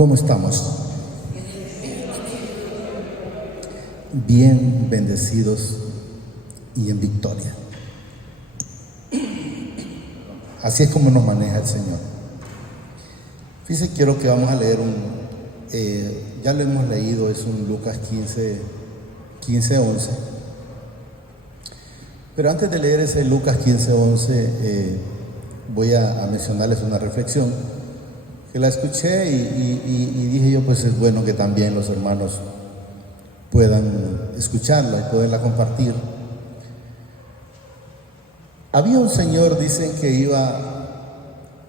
¿Cómo estamos? Bien bendecidos y en victoria. Así es como nos maneja el Señor. Fíjense, quiero que vamos a leer ya lo hemos leído, es un Lucas 15:11. Pero antes de leer ese Lucas 15:11, voy a mencionarles una reflexión que la escuché y dije yo, pues es bueno que también los hermanos puedan escucharla y poderla compartir. Había un señor, dicen que iba,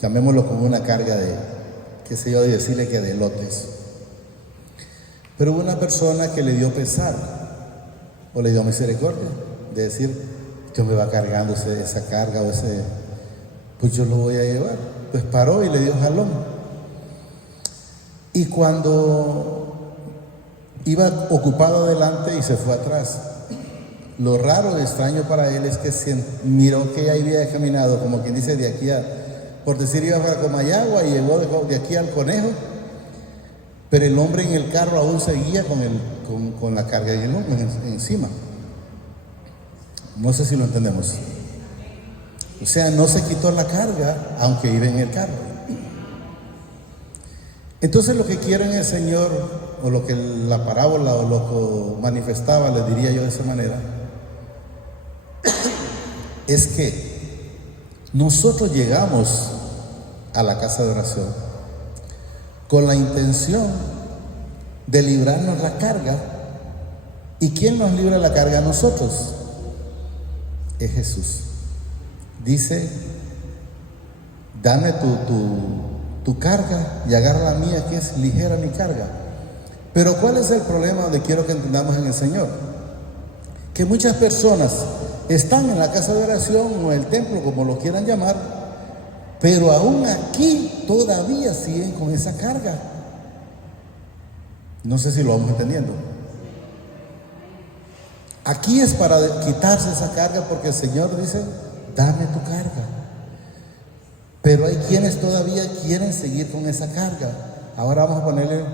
llamémoslo como una carga de, qué sé yo, de decirle que de lotes. Pero hubo una persona que le dio pesar o le dio misericordia, de decir, Dios me va cargando esa carga o pues yo lo voy a llevar. Pues paró y le dio jalón. Y cuando iba ocupado adelante y se fue atrás, lo raro y extraño para él es que miró que ya había caminado, como quien dice, de aquí por decir, iba para Comayagua y llegó de aquí al Conejo, pero el hombre en el carro aún seguía con la carga encima. No sé si lo entendemos. O sea, no se quitó la carga, aunque iba en el carro. Entonces lo que quiere el Señor, o lo que la parábola o lo que manifestaba, le diría yo de esa manera, es que nosotros llegamos a la casa de oración con la intención de librarnos la carga. ¿Y quién nos libra la carga a nosotros? Es Jesús. Dice, dame tu carga y agarra la mía, que es ligera mi carga. Pero ¿cuál es el problema donde quiero que entendamos en el Señor? Que muchas personas están en la casa de oración o en el templo, como lo quieran llamar, pero aún aquí todavía siguen con esa carga. No sé si lo vamos entendiendo. Aquí es para quitarse esa carga, porque el Señor dice, dame tu carga. Pero hay quienes todavía quieren seguir con esa carga. Ahora vamos a ponerle,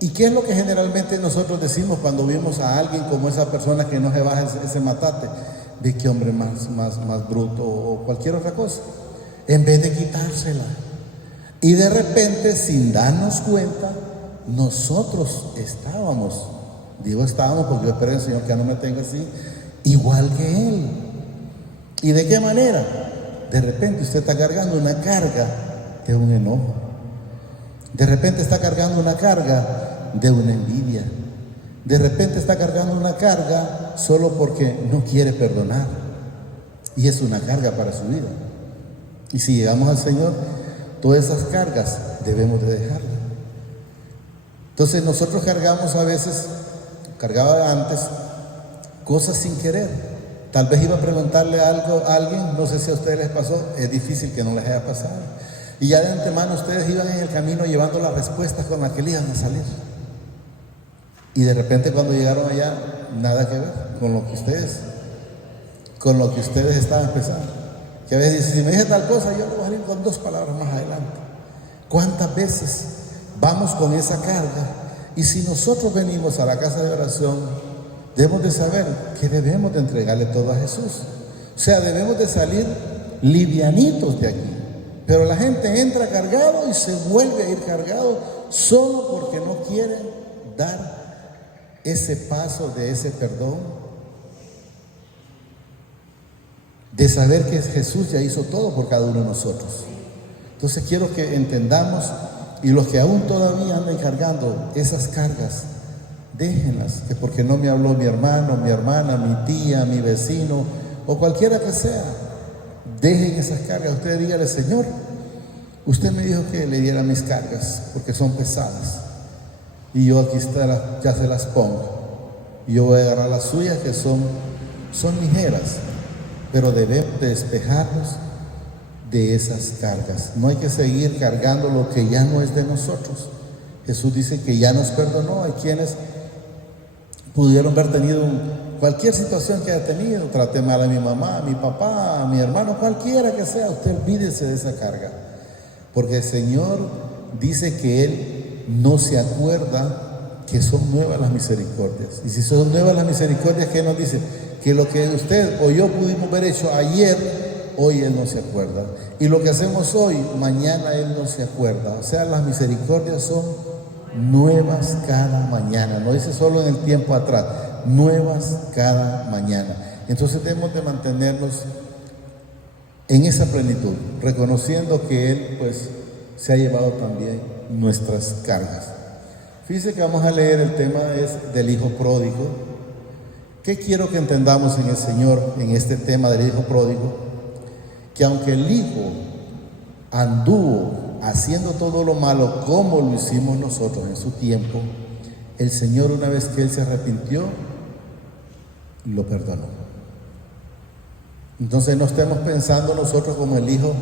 ¿y qué es lo que generalmente nosotros decimos cuando vemos a alguien como esa persona que no se baja ese matate? De qué hombre más bruto o cualquier otra cosa, en vez de quitársela. Y de repente, sin darnos cuenta, nosotros estábamos porque yo espero al Señor que no me tenga así, igual que Él. ¿Y de qué manera? De repente usted está cargando una carga de un enojo. De repente está cargando una carga de una envidia. De repente está cargando una carga solo porque no quiere perdonar. Y es una carga para su vida. Y si llegamos al Señor, todas esas cargas debemos de dejarlas. Entonces nosotros cargamos a veces, cargaba antes, cosas sin querer. Tal vez iba a preguntarle algo a alguien, no sé si a ustedes les pasó, es difícil que no les haya pasado. Y ya de antemano ustedes iban en el camino llevando las respuestas con las que le iban a salir. Y de repente cuando llegaron allá, nada que ver con lo que ustedes estaban pensando. Que a veces dicen, si me dice tal cosa, yo voy a salir con 2 palabras más adelante. ¿Cuántas veces vamos con esa carga? Y si nosotros venimos a la casa de oración, debemos de saber que debemos de entregarle todo a Jesús. O sea, debemos de salir livianitos de aquí. Pero la gente entra cargado y se vuelve a ir cargado solo porque no quiere dar ese paso de ese perdón, de saber que Jesús ya hizo todo por cada uno de nosotros. Entonces quiero que entendamos, y los que aún todavía andan cargando esas cargas, déjenlas, que porque no me habló mi hermano, mi hermana, mi tía, mi vecino o cualquiera que sea, dejen esas cargas. Usted dígale, Señor, usted me dijo que le diera mis cargas porque son pesadas y yo aquí ya se las pongo, y yo voy a agarrar las suyas que son ligeras, pero debemos de despejarnos de esas cargas. No hay que seguir cargando lo que ya no es de nosotros. Jesús dice que ya nos perdonó. Hay quienes pudieron haber tenido cualquier situación que haya tenido, traté mal a mi mamá, a mi papá, a mi hermano, cualquiera que sea, usted olvídese de esa carga, porque el Señor dice que Él no se acuerda que son nuevas las misericordias. Y si son nuevas las misericordias, ¿qué nos dice? Que lo que usted o yo pudimos haber hecho ayer, hoy Él no se acuerda. Y lo que hacemos hoy, mañana Él no se acuerda. O sea, las misericordias son nuevas cada mañana. No dice solo en el tiempo atrás, nuevas cada mañana. Entonces debemos de mantenernos en esa plenitud, reconociendo que Él pues se ha llevado también nuestras cargas. Fíjense que vamos a leer, el tema es del hijo pródigo. ¿Qué quiero que entendamos en el Señor en este tema del hijo pródigo? Que aunque el hijo anduvo haciendo todo lo malo como lo hicimos nosotros en su tiempo, el Señor, una vez que él se arrepintió, lo perdonó. Entonces no estemos pensando nosotros como el hijo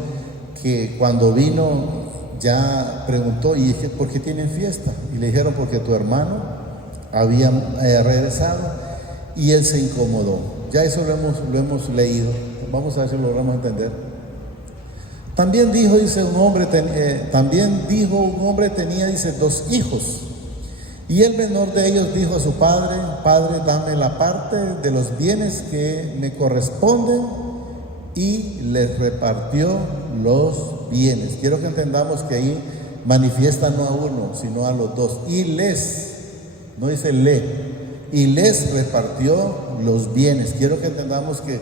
que cuando vino ya preguntó, ¿y es que por qué tienen fiesta? Y le dijeron, porque tu hermano había regresado y él se incomodó. Ya eso lo hemos leído. Vamos a ver si lo logramos entender. También dijo, dice, un hombre tenía, dice, 2 hijos. Y el menor de ellos dijo a su padre, Padre, dame la parte de los bienes que me corresponden, y les repartió los bienes. Quiero que entendamos que ahí manifiesta no a uno, sino a los 2. Y les, no dice y les repartió los bienes. Quiero que entendamos que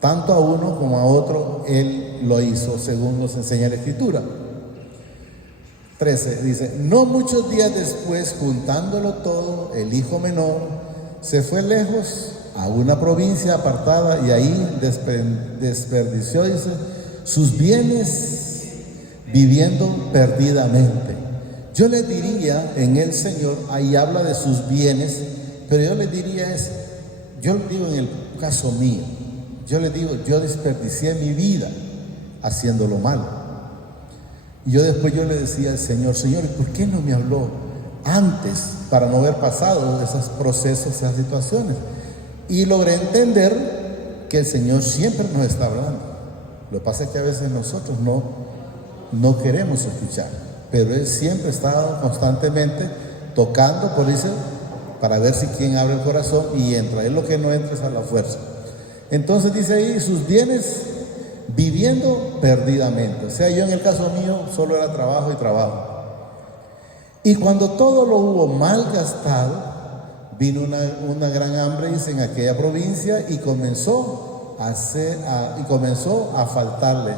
tanto a uno como a otro Él lo hizo, según nos enseña la Escritura. 13 dice, no muchos días después, juntándolo todo, el hijo menor se fue lejos a una provincia apartada y ahí desperdició, dice, sus bienes viviendo perdidamente. Yo le diría en el Señor, ahí habla de sus bienes, pero yo le diría yo le digo en el caso mío, yo le digo, yo desperdicié mi vida haciendo lo malo. Y yo después le decía al Señor, Señor, ¿por qué no me habló antes para no haber pasado esos procesos, esas situaciones? Y logré entender que el Señor siempre nos está hablando. Lo que pasa es que a veces nosotros no queremos escuchar, pero Él siempre está constantemente tocando, por eso, para ver si quién abre el corazón y entra. Es lo que no entra es a la fuerza. Entonces dice ahí, sus bienes viviendo perdidamente. O sea, yo en el caso mío solo era trabajo y trabajo. Y cuando todo lo hubo mal gastado, vino una gran hambre, dice, en aquella provincia, y comenzó a faltarle.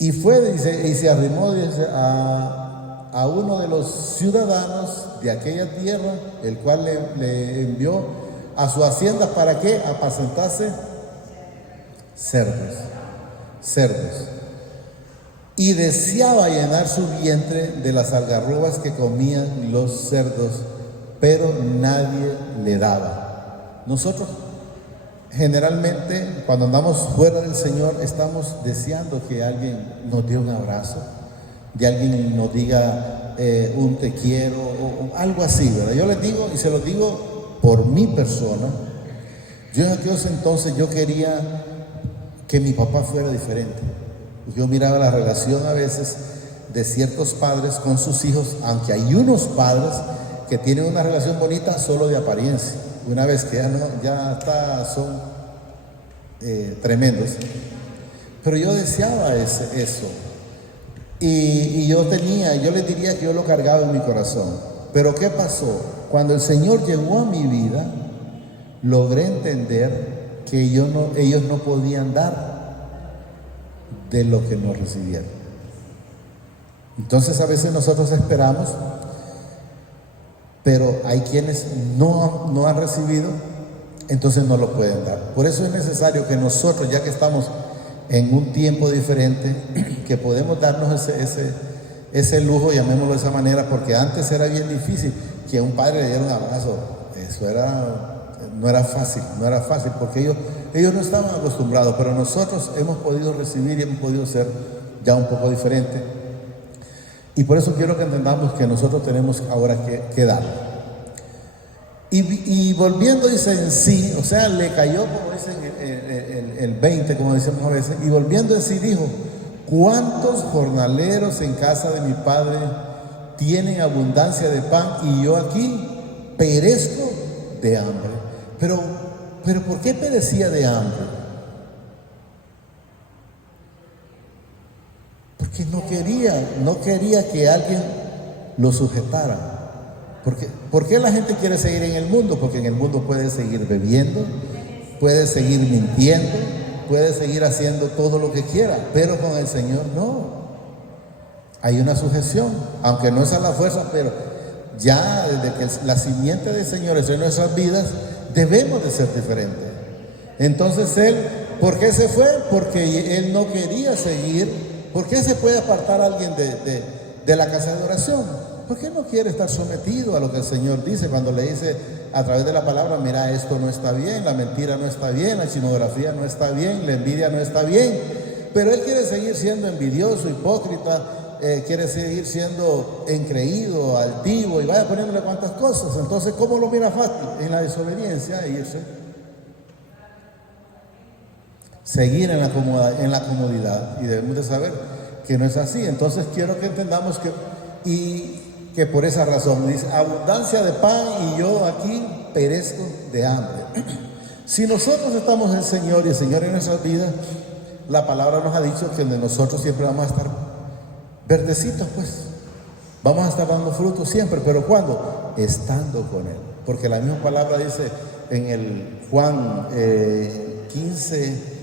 Y fue, dice, y se arrimó, dice, a uno de los ciudadanos de aquella tierra, el cual le envió a su hacienda, ¿para qué? Apacentase cerdos. Y deseaba llenar su vientre de las algarrobas que comían los cerdos, pero nadie le daba. Nosotros generalmente cuando andamos fuera del Señor estamos deseando que alguien nos dé un abrazo, que alguien nos diga un te quiero o algo así, ¿verdad? Yo les digo, y se lo digo por mi persona, yo en aquellos entonces yo quería que mi papá fuera diferente. Yo miraba la relación a veces de ciertos padres con sus hijos, aunque hay unos padres que tienen una relación bonita solo de apariencia. Una vez que son tremendos. Pero yo deseaba eso. Y yo les diría que yo lo cargaba en mi corazón. Pero ¿qué pasó? Cuando el Señor llegó a mi vida, logré entender que ellos no podían dar de lo que nos recibieron. Entonces a veces nosotros esperamos, pero hay quienes no han recibido, entonces no lo pueden dar. Por eso es necesario que nosotros, ya que estamos en un tiempo diferente, que podemos darnos ese lujo, llamémoslo de esa manera, porque antes era bien difícil que a un padre le diera un abrazo. Eso no era fácil, porque ellos no estaban acostumbrados, pero nosotros hemos podido recibir y hemos podido ser ya un poco diferente. Y por eso quiero que entendamos que nosotros tenemos ahora que dar. Y volviendo, dice, en sí, o sea, le cayó, como dicen, el 20, como decimos a veces, y volviendo en sí dijo, ¿cuántos jornaleros en casa de mi padre tienen abundancia de pan y yo aquí perezco de hambre. Pero ¿por qué perecía de hambre? Porque no quería que alguien lo sujetara. ¿Por qué la gente quiere seguir en el mundo? Porque en el mundo puede seguir bebiendo, puede seguir mintiendo, puede seguir haciendo todo lo que quiera, pero con el Señor no. Hay una sujeción, aunque no es a la fuerza, pero ya desde que la simiente del Señor es en nuestras vidas, debemos de ser diferentes. Entonces Él, ¿por qué se fue? Porque Él no quería seguir. ¿Por qué se puede apartar a alguien de la casa de oración? Porque no quiere estar sometido a lo que el Señor dice cuando le dice a través de la palabra: mira, esto no está bien, la mentira no está bien, la chinografía no está bien, la envidia no está bien. Pero él quiere seguir siendo envidioso, hipócrita, quiere seguir siendo engreído, altivo, y vaya poniéndole cuantas cosas. Entonces, ¿cómo lo mira fácil? En la desobediencia, y irse. Seguir en la comodidad, y debemos de saber que no es así. Entonces quiero que entendamos que por esa razón dice: abundancia de pan y yo aquí perezco de hambre. Si nosotros estamos en el Señor y el Señor en nuestras vidas, la palabra nos ha dicho que de nosotros siempre vamos a estar verdecitos, pues vamos a estar dando frutos siempre. ¿Pero cuándo? Estando con Él. Porque la misma palabra dice en el Juan 15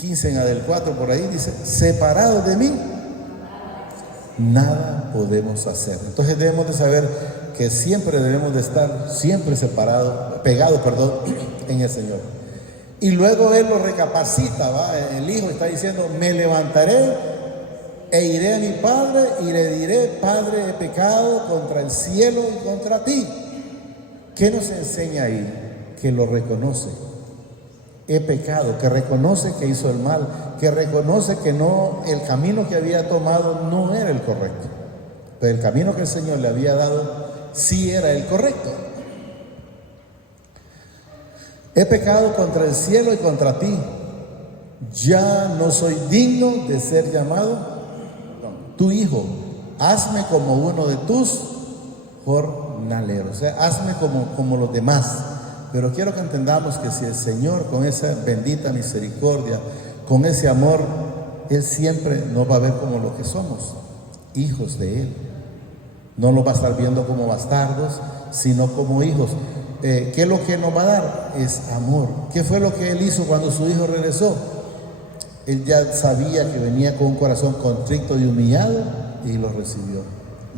en el 4 por ahí, dice: separados de mí nada podemos hacer. Entonces debemos de saber que siempre debemos de estar pegados en el Señor. Y luego Él lo recapacita, ¿va? El Hijo está diciendo: me levantaré e iré a mi Padre y le diré: Padre, he pecado contra el cielo y contra ti. ¿Qué nos enseña ahí? Que lo reconoce. He pecado, que reconoce que hizo el mal, que reconoce que no, el camino que había tomado no era el correcto, pero el camino que el Señor le había dado sí era el correcto. He pecado contra el cielo y contra ti, ya no soy digno de ser llamado tu hijo, hazme como uno de tus jornaleros, o sea, hazme como los demás. Pero quiero que entendamos que si el Señor, con esa bendita misericordia, con ese amor, Él siempre nos va a ver como lo que somos, hijos de Él. No nos va a estar viendo como bastardos, sino como hijos. ¿Qué es lo que nos va a dar? Es amor. ¿Qué fue lo que Él hizo cuando su hijo regresó? Él ya sabía que venía con un corazón contrito y humillado, y lo recibió.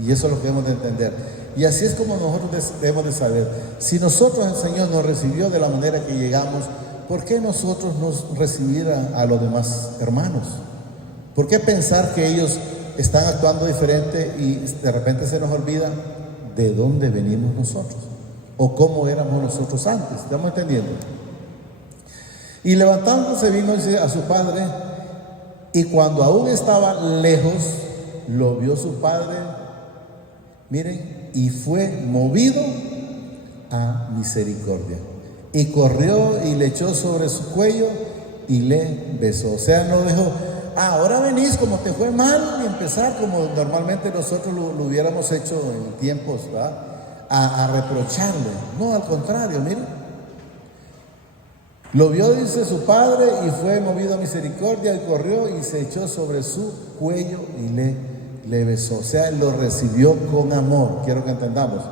Y eso es lo que debemos de entender. Y así es como nosotros debemos de saber. Si nosotros, el Señor nos recibió de la manera que llegamos, ¿por qué nosotros nos recibir a los demás hermanos? ¿Por qué pensar que ellos están actuando diferente y de repente se nos olvida de dónde venimos nosotros? ¿O cómo éramos nosotros antes? ¿Estamos entendiendo? Y levantándose vino a su padre, y cuando aún estaba lejos, lo vio su padre, miren, y fue movido a misericordia. Y corrió y le echó sobre su cuello y le besó. O sea, no dijo: ahora venís como te fue mal, y empezar como normalmente nosotros lo hubiéramos hecho en tiempos, ¿verdad? A reprocharle. No, al contrario, miren. Lo vio, dice, su padre, y fue movido a misericordia, y corrió y se echó sobre su cuello y le besó. O sea, lo recibió con amor. Quiero que entendamos.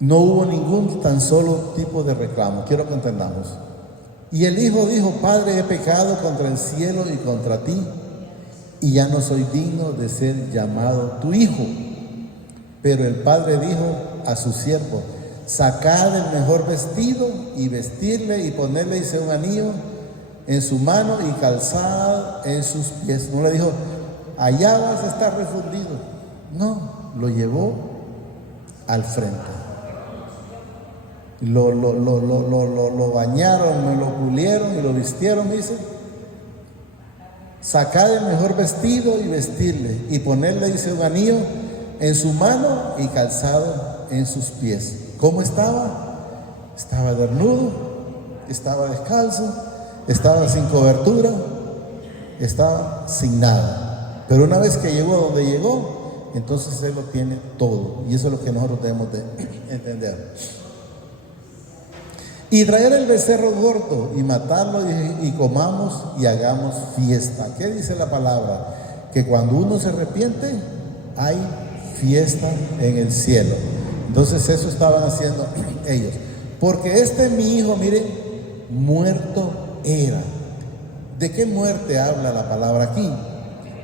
No hubo ningún tan solo tipo de reclamo. Quiero que entendamos. Y el hijo dijo: Padre, he pecado contra el cielo y contra ti, y ya no soy digno de ser llamado tu hijo. Pero el padre dijo a su siervo: sacad el mejor vestido y vestirle, y ponerle, dice, un anillo en su mano y calzad en sus pies. No le dijo: allá vas a estar refundido. No, lo llevó al frente. Lo bañaron, lo pulieron y lo vistieron, dice. Sacad el mejor vestido y vestirle, y ponerle, dice, un anillo en su mano y calzado en sus pies. ¿Cómo estaba? Estaba desnudo, estaba descalzo, estaba sin cobertura, estaba sin nada. Pero una vez que llegó a donde llegó, entonces Él lo tiene todo. Y eso es lo que nosotros debemos de entender. Y traer el becerro gordo y matarlo y comamos y hagamos fiesta. ¿Qué dice la palabra? Que cuando uno se arrepiente, hay fiesta en el cielo. Entonces eso estaban haciendo ellos. Porque mi hijo, miren, muerto era. ¿De qué muerte habla la palabra aquí?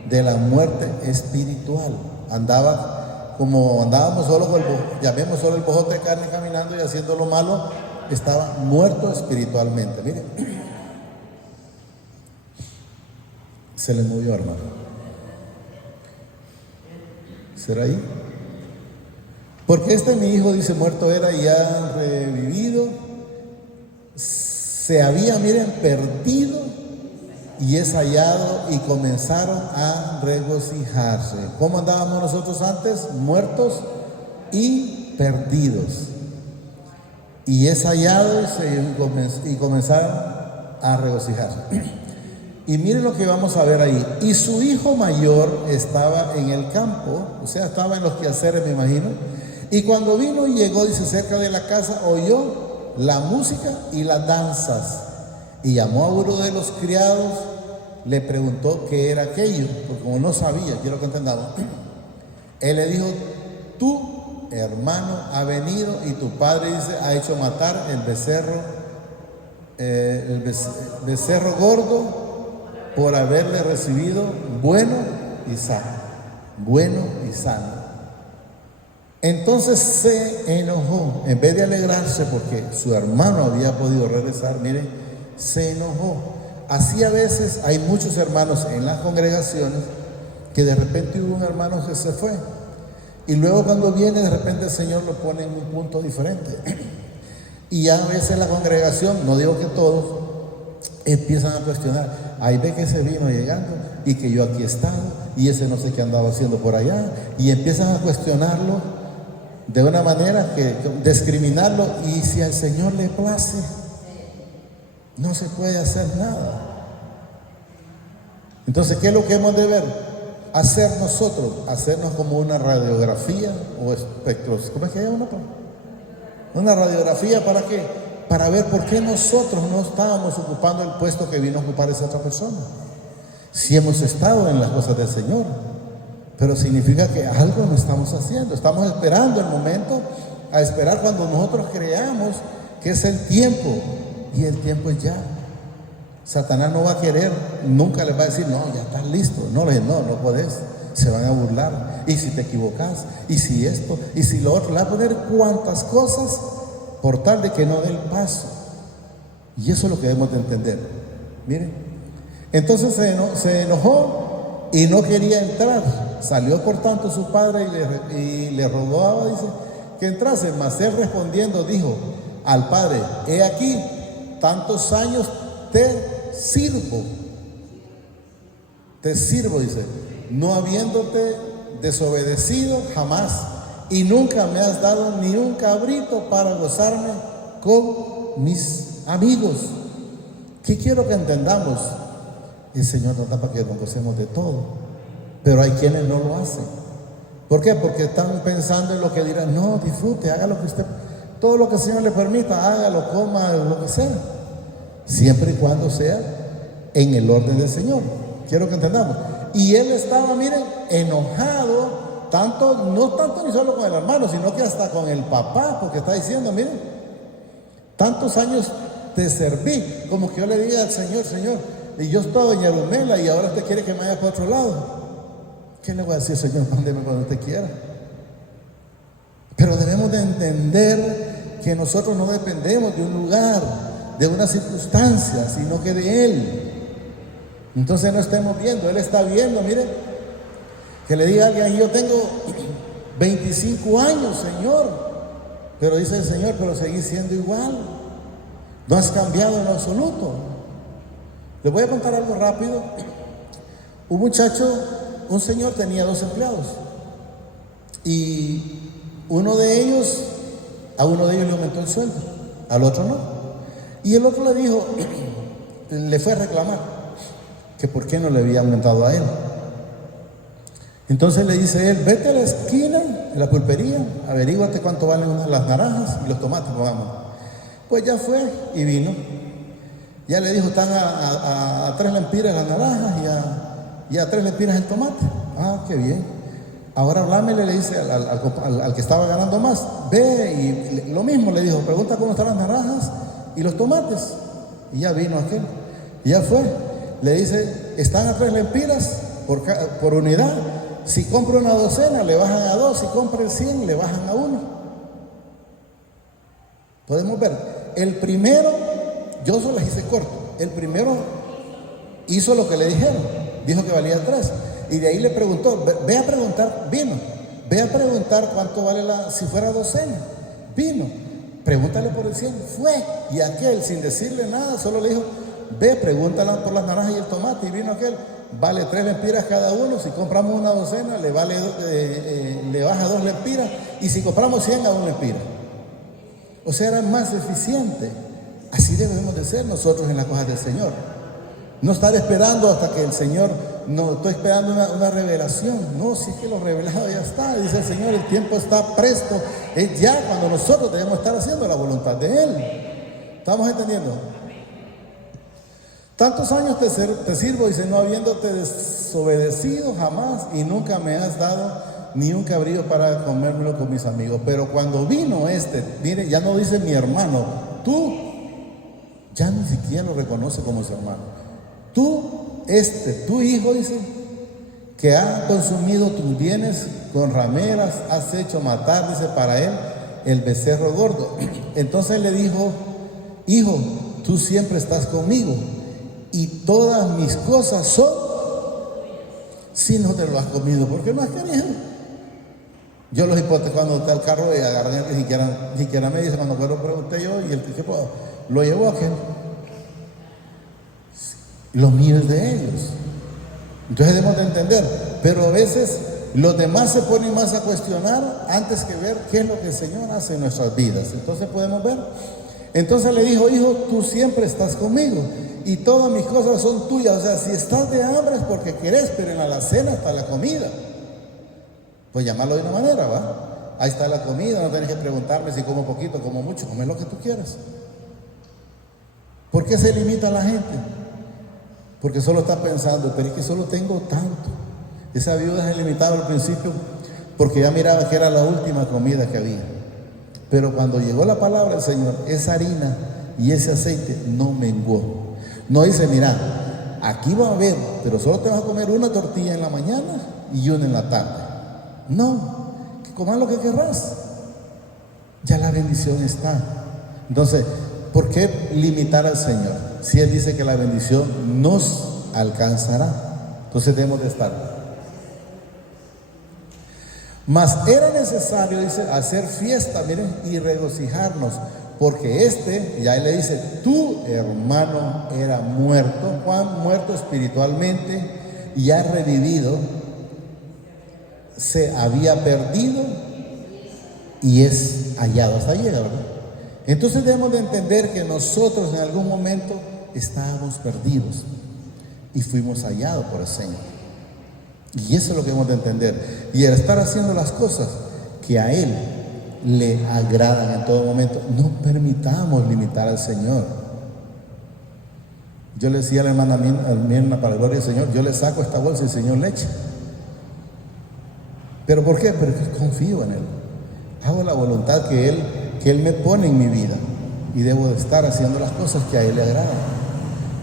De la muerte espiritual. Andaba como andábamos solo con llamemos solo el bojote de carne caminando y haciendo lo malo, estaba muerto espiritualmente. Miren, se le movió, hermano. ¿Será ahí? Porque mi hijo, dice, muerto era y ha revivido. Se había, miren, perdido y es hallado, y comenzaron a regocijarse. ¿Cómo andábamos nosotros antes? Muertos y perdidos. Y es hallado y comenzaron a regocijarse. Y miren lo que vamos a ver ahí. Y su hijo mayor estaba en el campo, o sea, estaba en los quehaceres, me imagino. Y cuando vino y llegó, dice, cerca de la casa, oyó la música y las danzas. Y llamó a uno de los criados, le preguntó qué era aquello, porque como no sabía, quiero que entendamos. Él le dijo, tu hermano ha venido y tu padre, dice, ha hecho matar el becerro gordo por haberle recibido bueno y sano. Bueno y sano. Entonces se enojó, en vez de alegrarse porque su hermano había podido regresar, miren, se enojó. Así a veces hay muchos hermanos en las congregaciones que de repente hubo un hermano que se fue y luego cuando viene de repente el Señor lo pone en un punto diferente. Y a veces la congregación, no digo que todos, empiezan a cuestionar. Ahí ve que se vino llegando y que yo aquí he estado y ese no sé qué andaba haciendo por allá, y empiezan a cuestionarlo de una manera que discriminarlo, y si al Señor le place no se puede hacer nada. Entonces, ¿qué es lo que hemos de ver? Hacer nosotros, hacernos como una radiografía o espectros, ¿cómo es que llama? Una radiografía, ¿para qué? Para ver por qué nosotros no estábamos ocupando el puesto que vino a ocupar esa otra persona. Si hemos estado en las cosas del Señor, pero significa que algo no estamos haciendo. Estamos esperando el momento, a esperar cuando nosotros creamos que es el tiempo, y el tiempo es ya. Satanás no va a querer, nunca les va a decir, no, ya estás listo. No, no podés. Se van a burlar. Y si te equivocas, y si esto, y si lo otro, le va a poner cuantas cosas por tal de que no dé el paso. Y eso es lo que debemos de entender. Miren, entonces se enojó y no quería entrar. Salió por tanto su padre y le rogaba, dice, que entrase. Mas él respondiendo dijo al padre, he aquí, tantos años te sirvo, dice, no habiéndote desobedecido jamás, y nunca me has dado ni un cabrito para gozarme con mis amigos. ¿Qué quiero que entendamos? El Señor nos da para que nos gocemos de todo, pero hay quienes no lo hacen. ¿Por qué? Porque están pensando en lo que dirán. No, disfrute, haga lo que usted, todo lo que el Señor le permita, hágalo, coma, lo que sea, siempre y cuando sea en el orden del Señor. Quiero que entendamos. Y él estaba, miren, enojado, no tanto ni solo con el hermano, sino que hasta con el papá, porque está diciendo, miren, tantos años te serví, como que yo le diga al Señor, Señor, y yo estaba en Yarumela y ahora usted quiere que me vaya para otro lado. ¿Qué le voy a decir, Señor? Mándeme cuando usted quiera. Pero debemos de entender que nosotros no dependemos de un lugar, de una circunstancia, sino que de Él. Entonces no estemos viendo, Él está viendo, miren, que le diga a alguien, yo tengo 25 años, Señor, pero dice el Señor, pero seguís siendo igual, no has cambiado en absoluto. Les voy a contar algo rápido. Un señor tenía 2 empleados y a uno de ellos le aumentó el sueldo, al otro no. Y el otro le dijo, le fue a reclamar que por qué no le había aumentado a él. Entonces le dice él, vete a la esquina, en la pulpería, averíguate cuánto valen las naranjas y los tomates, vamos. Pues ya fue y vino. Ya le dijo, están a 3 lempiras las naranjas y a 3 lempiras el tomate. Ah, qué bien. Ahora hablámele, le dice al que estaba ganando más, ve y lo mismo le dijo, pregunta cómo están las naranjas y los tomates. Y ya vino aquel. Y ya fue. Le dice, están a 3 lempiras por unidad. Si compra una docena, le bajan a 2. Si compra el 100, le bajan a 1. Podemos ver. El primero, yo solo les hice corto. El primero hizo lo que le dijeron. Dijo que valía 3. Y de ahí le preguntó, ve a preguntar, vino. Ve a preguntar cuánto vale si fuera docena. Vino. Pregúntale por el 100. Fue. Y aquel, sin decirle nada, solo le dijo, ve, pregúntale por las naranjas y el tomate. Y vino aquel. Vale 3 lempiras cada uno. Si compramos una docena, le baja 2 lempiras. Y si compramos 100, a 1 lempira. O sea, era más eficiente. Así debemos de ser nosotros en las cosas del Señor. No estar esperando hasta que el Señor, no estoy esperando una revelación. No, si es que lo revelado ya está. Dice el Señor, el tiempo está presto. Es ya cuando nosotros debemos estar haciendo la voluntad de Él. ¿Estamos entendiendo? Tantos años te sirvo, dice, no habiéndote desobedecido jamás, y nunca me has dado ni un cabrillo para comérmelo con mis amigos. Pero cuando vino mire, ya no dice mi hermano, tú, ya ni siquiera lo reconoce como su hermano. Tú, tu hijo, dice, que ha consumido tus bienes con rameras, has hecho matar, dice, para él el becerro gordo. Entonces le dijo, hijo, tú siempre estás conmigo y todas mis cosas son, si no te lo has comido, ¿por qué no has querido? Yo los hipotes cuando está el carro y agarran el que ni siquiera me dice, cuando lo pregunté yo, y el que lo llevó a aquel. Lo mío es de ellos. Entonces debemos de entender, pero a veces los demás se ponen más a cuestionar antes que ver qué es lo que el Señor hace en nuestras vidas. Entonces podemos ver. Entonces le dijo, hijo, tú siempre estás conmigo y todas mis cosas son tuyas. O sea, si estás de hambre es porque querés, pero en la alacena está la comida. Pues llamarlo de una manera, ¿va? Ahí está la comida, no tenés que preguntarme si como poquito, como mucho, come lo que tú quieras. ¿Por qué se limita a la gente? Porque solo está pensando, pero es que solo tengo tanto. Esa viuda se limitaba al principio porque ya miraba que era la última comida que había. Pero cuando llegó la palabra del Señor, esa harina y ese aceite no menguó. No dice, mira, aquí va a haber, pero solo te vas a comer una tortilla en la mañana y una en la tarde. No, que comas lo que querrás. Ya la bendición está. Entonces, ¿por qué limitar al Señor? Si Él dice que la bendición nos alcanzará. Entonces debemos de estar. Mas era necesario, dice, hacer fiesta, miren, y regocijarnos, porque ya Él le dice, tu hermano era muerto, Juan, muerto espiritualmente, y ha revivido, se había perdido y es hallado. Hasta llega, ¿verdad? Entonces debemos de entender que nosotros en algún momento estábamos perdidos y fuimos hallados por el Señor. Y eso es lo que hemos de entender. Y al estar haciendo las cosas que a Él le agradan en todo momento, no permitamos limitar al Señor. Yo le decía a la hermana Mirna, para la gloria del Señor, yo le saco esta bolsa y el Señor le echa. ¿Pero por qué? Porque confío en Él. Hago la voluntad que Él me pone en mi vida. Y debo de estar haciendo las cosas que a Él le agradan.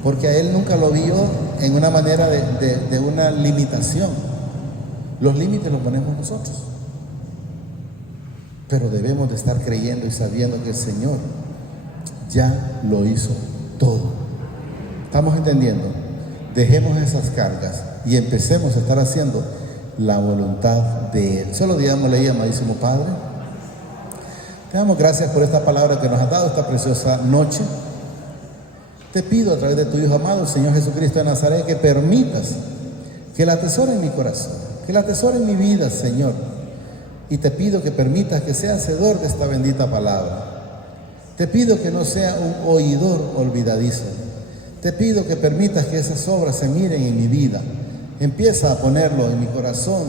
Porque a Él nunca lo vio en una manera de una limitación. Los límites los ponemos nosotros. Pero debemos de estar creyendo y sabiendo que el Señor ya lo hizo todo. ¿Estamos entendiendo? Dejemos esas cargas y empecemos a estar haciendo la voluntad de Él. Solo digámosle, amadísimo Padre, te damos gracias por esta palabra que nos has dado esta preciosa noche. Te pido a través de tu Hijo amado, el Señor Jesucristo de Nazaret, que permitas que la atesore en mi corazón, que la atesore en mi vida, Señor. Y te pido que permitas que sea hacedor de esta bendita palabra. Te pido que no sea un oidor olvidadizo. Te pido que permitas que esas obras se miren en mi vida, Empieza a ponerlo en mi corazón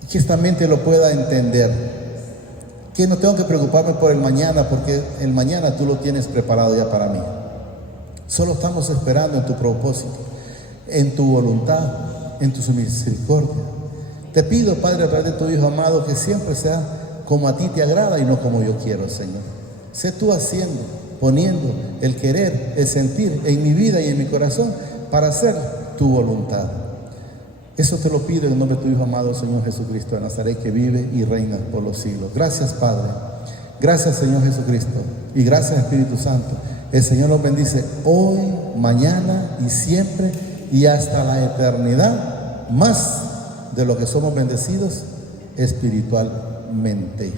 y que esta mente lo pueda entender. Que no tengo que preocuparme por el mañana, porque el mañana tú lo tienes preparado ya para mí. Solo estamos esperando en tu propósito, en tu voluntad, en tu misericordia. Te pido, Padre, a través de tu Hijo amado, que siempre sea como a ti te agrada y no como yo quiero, Señor. Sé tú haciendo, poniendo el querer, el sentir en mi vida y en mi corazón para hacer tu voluntad. Eso te lo pido en el nombre de tu Hijo amado, Señor Jesucristo de Nazaret, que vive y reina por los siglos. Gracias, Padre. Gracias, Señor Jesucristo. Y gracias, Espíritu Santo. El Señor los bendice hoy, mañana y siempre y hasta la eternidad, más de lo que somos bendecidos espiritualmente.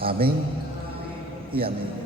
Amén y amén.